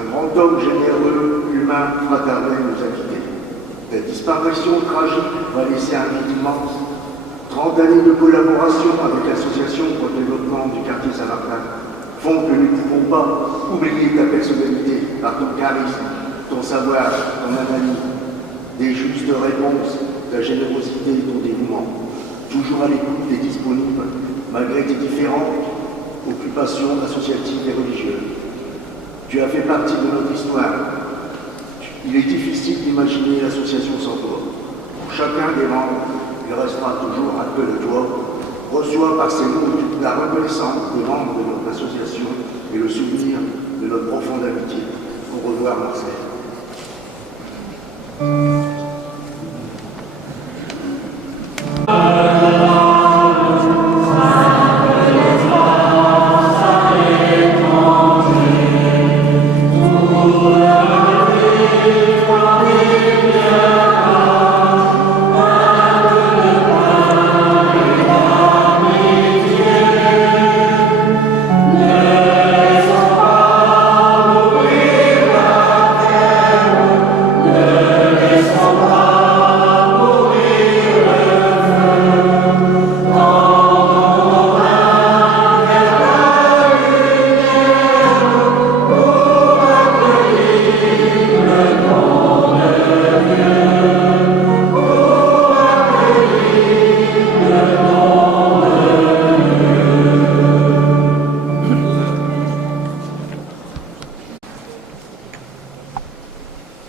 Un grand homme généreux, humain, fraternel nous a quittés. La disparition tragique va laisser un vide immense. 30 années de collaboration avec l'association pour le développement du quartier Saint-Martin font que nous ne pouvons pas oublier ta personnalité, par ton charisme, ton savoir, ton analyse, des justes réponses, ta générosité et ton dévouement. Toujours à l'écoute et disponible, malgré tes différentes occupations associatives et religieuses. Tu as fait partie de notre histoire. Il est difficile d'imaginer l'association sans toi. Pour chacun des membres, il restera toujours un peu de toi. Reçois par ces mots la reconnaissance des membres de notre association et le souvenir de notre profonde amitié. Au revoir, Marcel.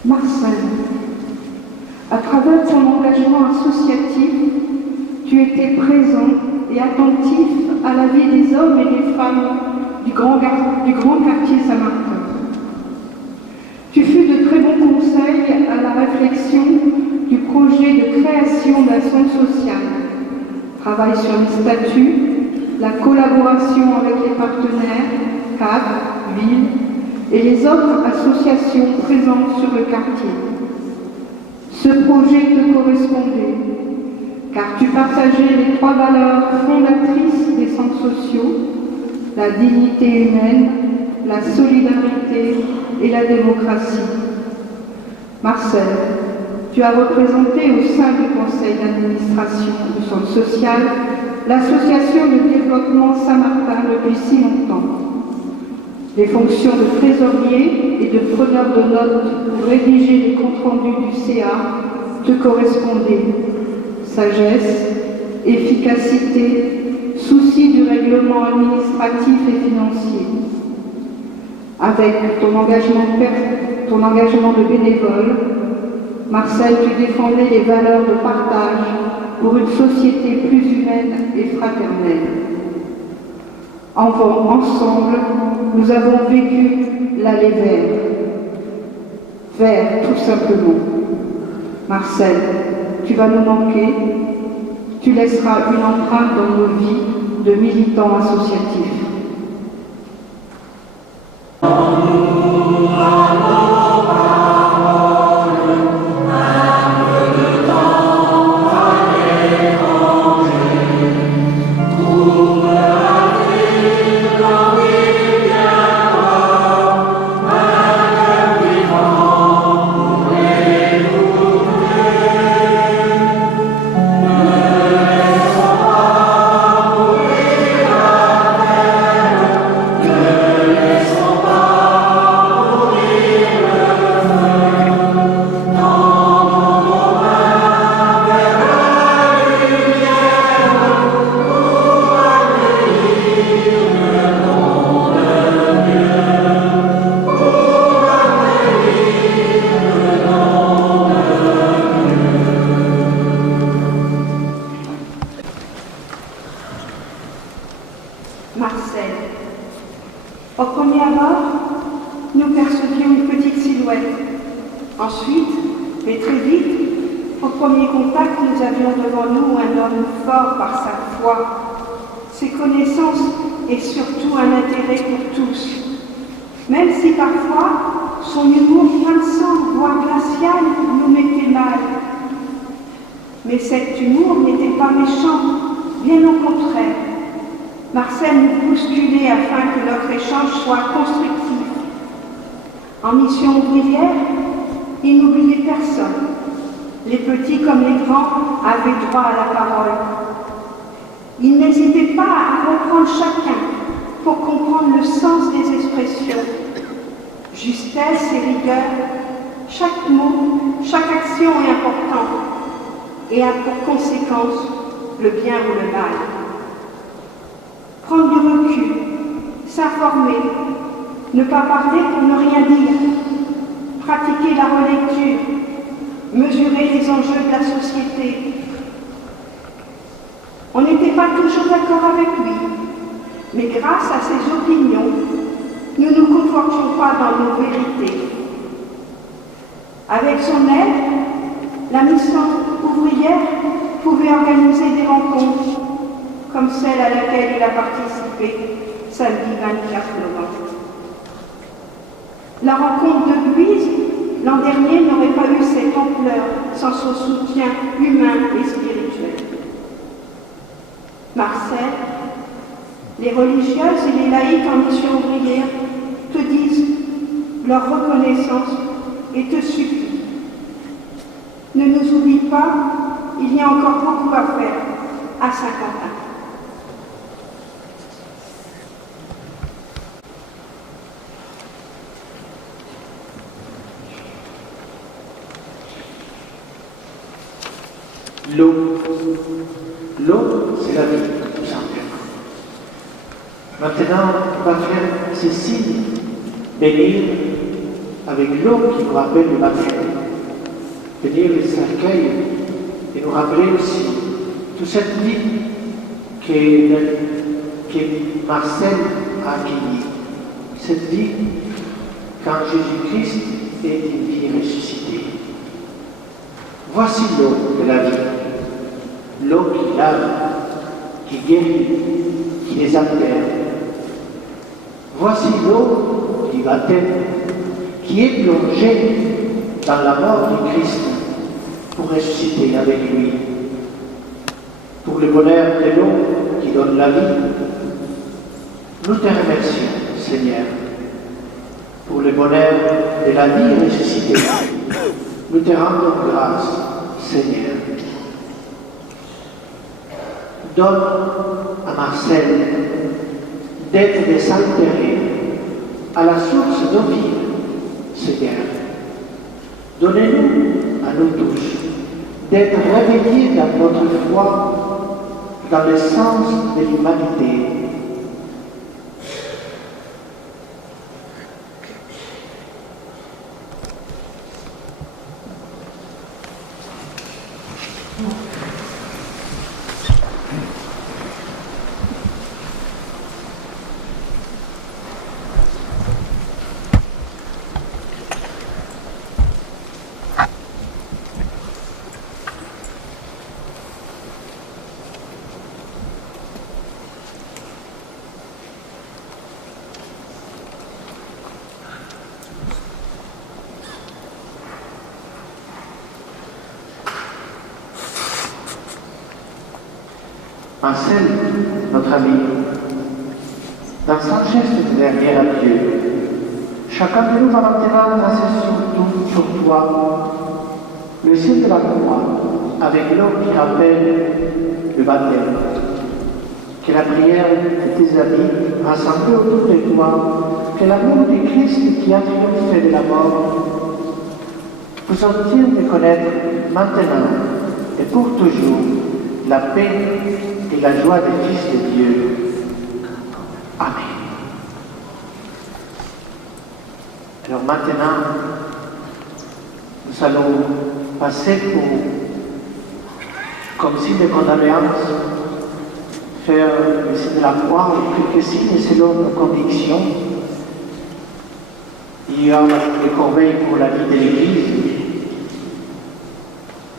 Marcel, à travers ton engagement associatif, tu étais présent et attentif à la vie des hommes et des femmes du grand quartier Saint-Martin. Tu fus de très bons conseils à la réflexion du projet de création d'un centre social, travail sur les statuts, la collaboration avec les partenaires, cadres, villes, et les autres associations présentes sur le quartier. Ce projet te correspondait, car tu partageais les 3 valeurs fondatrices des centres sociaux, la dignité humaine, la solidarité et la démocratie. Marcel, tu as représenté au sein du conseil d'administration du centre social l'association de développement Saint-Martin depuis si longtemps. Les fonctions de trésorier et de preneur de notes pour rédiger les comptes rendus du CA te correspondaient. Sagesse, efficacité, souci du règlement administratif et financier. Avec ton engagement de bénévole, Marcel, tu défendais les valeurs de partage pour une société plus humaine et fraternelle. Ensemble, nous avons vécu l'allée vers tout simplement. Marcel, tu vas nous manquer, tu laisseras une empreinte dans nos vies de militants associatifs. Marcel. Au premier abord, nous percevions une petite silhouette. Ensuite, mais très vite, au premier contact, nous avions devant nous un homme fort par sa foi, ses connaissances et surtout un intérêt pour tous. Même si parfois, son humour grinçant, voire glacial, nous mettait mal. Mais cet humour n'était pas méchant, bien au contraire. Marcel nous bousculait afin que notre échange soit constructif. En mission ouvrière, il n'oubliait personne. Les petits comme les grands avaient droit à la parole. Il n'hésitait pas à reprendre chacun pour comprendre le sens des expressions. Justesse et rigueur, chaque mot, chaque action est importante et a pour conséquence le bien ou le mal. Prendre du recul, s'informer, ne pas parler pour ne rien dire, pratiquer la relecture, mesurer les enjeux de la société. On n'était pas toujours d'accord avec lui, mais grâce à ses opinions, nous ne nous confortions pas dans nos vérités. Avec son aide, la mission ouvrière pouvait organiser des rencontres, comme celle à laquelle il a participé samedi 24 novembre. La rencontre de Guise l'an dernier n'aurait pas eu cette ampleur sans son soutien humain et spirituel. Marcel, les religieuses et les laïcs en mission ouvrière te disent leur reconnaissance et te supplient. Ne nous oublie pas, il y a encore beaucoup à faire à Saint-Quentin. L'eau. L'eau, c'est la vie, tout simplement. Maintenant, on va faire ces signes, bénir avec l'eau qui nous rappelle le baptême, bénir les cercueils et nous rappeler aussi toute cette vie que Marcel a accueillie. Cette vie quand Jésus-Christ est une vie ressuscitée. Voici l'eau de la vie, l'eau qui lave, qui guérit, qui désaltère. Voici l'eau du baptême qui est plongée dans la mort du Christ pour ressusciter avec lui. Pour le bonheur de l'eau qui donne la vie, nous te remercions, Seigneur. Pour le bonheur de la vie ressuscitée, nous te rendons grâce, Seigneur. Donne à Marcel d'être désaltéré à la source d'eau vive, Seigneur. Donnez-nous, à nous tous, d'être réveillés dans notre foi, dans le sens de l'humanité. Marcel, notre ami, dans son geste de dernier adieu, chacun de nous va maintenant placer surtout sur toi le ciel de la croix avec l'eau qui rappelle le baptême. Que la prière de tes amis rassemblés autour de toi, que l'amour du Christ qui a triomphé de la mort vous obtienne de connaître maintenant et pour toujours la paix et la joie des fils de Dieu. Amen. Alors maintenant, nous allons passer pour, comme signe de condoléance, faire le signe de la croix, quelques signes selon nos convictions. Il y a les corbeilles pour la vie de l'Église.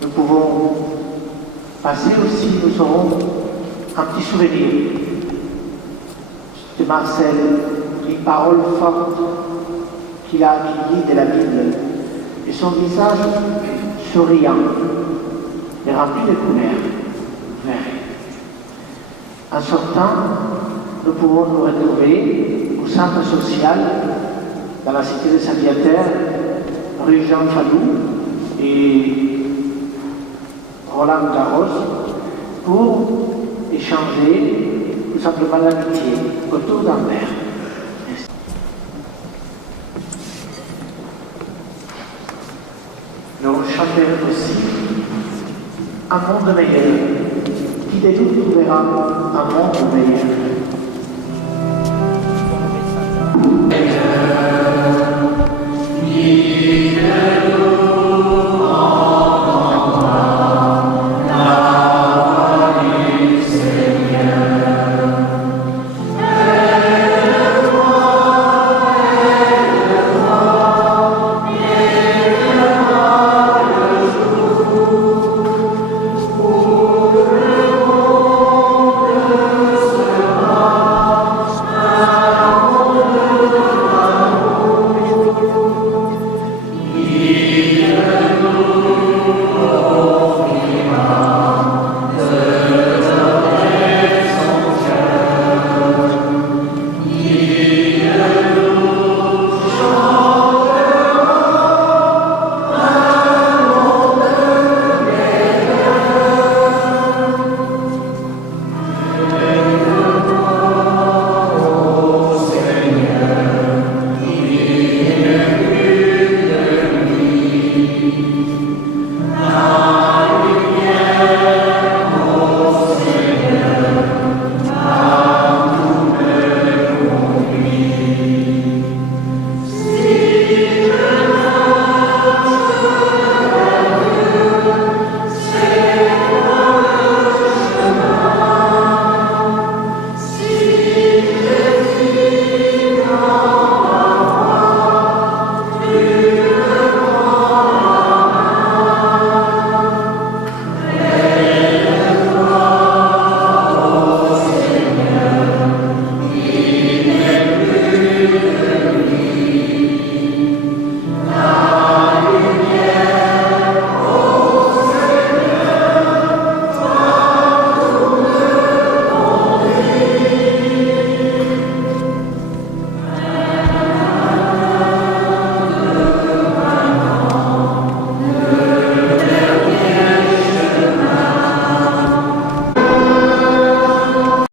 Nous pouvons passer aussi, nous aurons un petit souvenir de Marcel, une parole forte qu'il a accueillie de la Bible, et son visage souriant et rempli de couleurs vertes. En sortant, nous pouvons nous retrouver au centre social dans la cité de Saint-Viateur, rue Jean Fallou et Roland Garros, pour échanger tout simplement l'amitié autour d'un verre. Nous chanterons aussi un monde meilleur, qui de nous trouvera un monde meilleur.